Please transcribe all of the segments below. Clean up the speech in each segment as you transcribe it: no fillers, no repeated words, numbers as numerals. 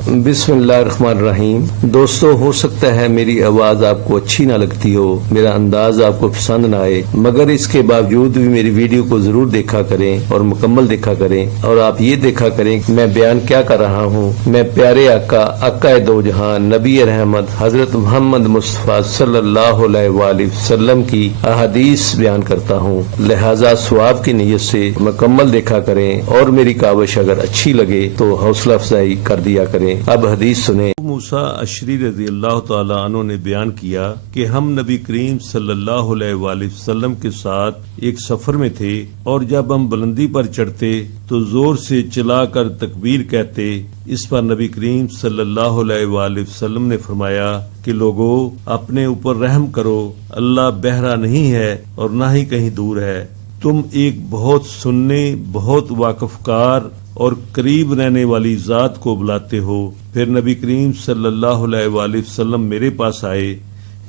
बिस्मिल्लाहिर्रहमानिर्रहीम। दोस्तों, हो सकता है मेरी आवाज आपको अच्छी ना लगती हो, मेरा अंदाज आपको पसंद ना आए, मगर इसके बावजूद भी मेरी वीडियो को जरूर देखा करें और मुकम्मल देखा करें। और आप ये देखा करें कि मैं बयान क्या कर रहा हूँ। मैं प्यारे आका दो जहां नबी रहमत हजरत मोहम्मद मुस्तफा सल्लल्लाहु अलैहि वसल्लम की अहादीस बयान करता हूँ, लिहाजा सवाब की नीयत से मुकम्मल देखा करें और मेरी काविश अगर अच्छी लगे तो हौसला अफजाई कर दिया करें। अब हदीस सुने। मूसा अशरी रज़ी अल्लाह तआला अन्हु ने बयान किया कि हम नबी करीम सल्लल्लाहु अलैहि वसल्लम के साथ एक सफर में थे और जब हम बुलंदी पर चढ़ते तो जोर से चिल्लाकर तकबीर कहते। इस पर नबी करीम सल्लल्लाहु अलैहि वसल्लम ने फरमाया कि लोगों, अपने ऊपर रहम करो, अल्लाह बहरा नहीं है और न ही कहीं दूर है। तुम एक बहुत सुनने, बहुत वाकफकार और करीब रहने वाली जात को बुलाते हो। फिर नबी करीम सल्लल्लाहु अलैहि वसल्लम मेरे पास आए।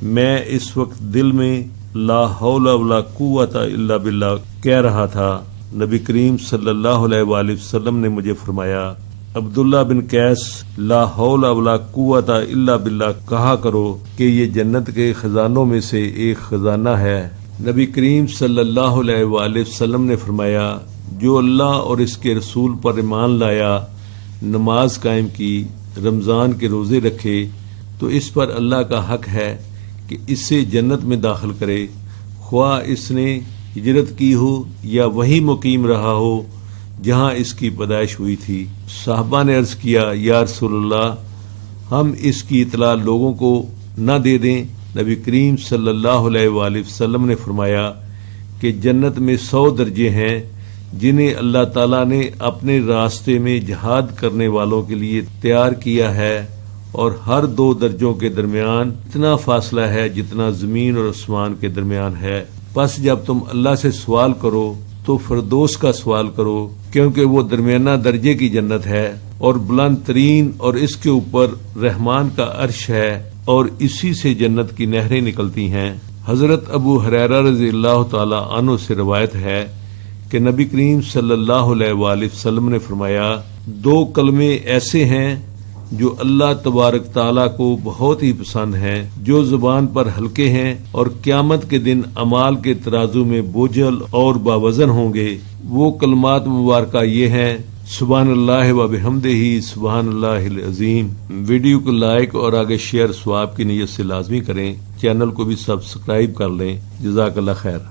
मैं इस वक्त दिल में ला हौला वला कुव्वता इल्ला बिल्लाह कह रहा था। नबी करीम सल्लल्लाहु अलैहि वसल्लम ने मुझे फरमाया, अब्दुल्ला बिन कैस, ला हौला वला कुव्वता इल्ला बिल्लाह कहा करो कि ये जन्नत के खजानों में से एक खजाना है। नबी करीम सल्लल्लाहु अलैहि वसल्लम ने फरमाया, जो अल्लाह और इसके रसूल पर ईमान लाया, नमाज कायम की, रमजान के रोजे रखे, तो इस पर अल्लाह का हक है कि इसे जन्नत में दाखिल करे, ख्वाह इसने हिजरत की हो या वही मुकीम रहा हो जहां इसकी पैदाइश हुई थी। साहबा ने अर्ज किया, या रसूलल्लाह, हम इसकी इतला लोगों को न दे दें? नबी करीम सल्लल्लाहु अलैहि वसल्लम ने फरमाया कि जन्नत में 100 दर्जे हैं जिन्हें अल्लाह ताला ने अपने रास्ते में जिहाद करने वालों के लिए तैयार किया है, और हर 2 दर्जों के दरमियान इतना फासला है जितना जमीन और आसमान के दरमियान है। बस जब तुम अल्लाह से सवाल करो तो फिरदौस का सवाल करो, क्योंकि वो दरमियाना दर्जे की जन्नत है और बुलंद तरीन, और इसके ऊपर रहमान का अर्श है और इसी से जन्नत की नहरें निकलती हैं। हजरत अबू हुरैरा रज़ी अल्लाह तआला अन्हु से रवायत है कि नबी करीम सल्लल्लाहु अलैहि वसल्लम ने फरमाया, 2 कलमे ऐसे हैं जो अल्लाह तबारक ताला को बहुत ही पसंद हैं, जो जुबान पर हल्के हैं और क़यामत के दिन अमाल के तराजू में बोझल और बावजन होंगे। वो कलमात मुबारका ये हैं, सुब्हानल्लाह व बिहम्दिही सुब्हानल्लाहिल अज़ीम। वीडियो को लाइक और आगे शेयर सवाब की नीयत से लाजमी करें। चैनल को भी सब्सक्राइब कर लें। जज़ाकल्लाह खैर।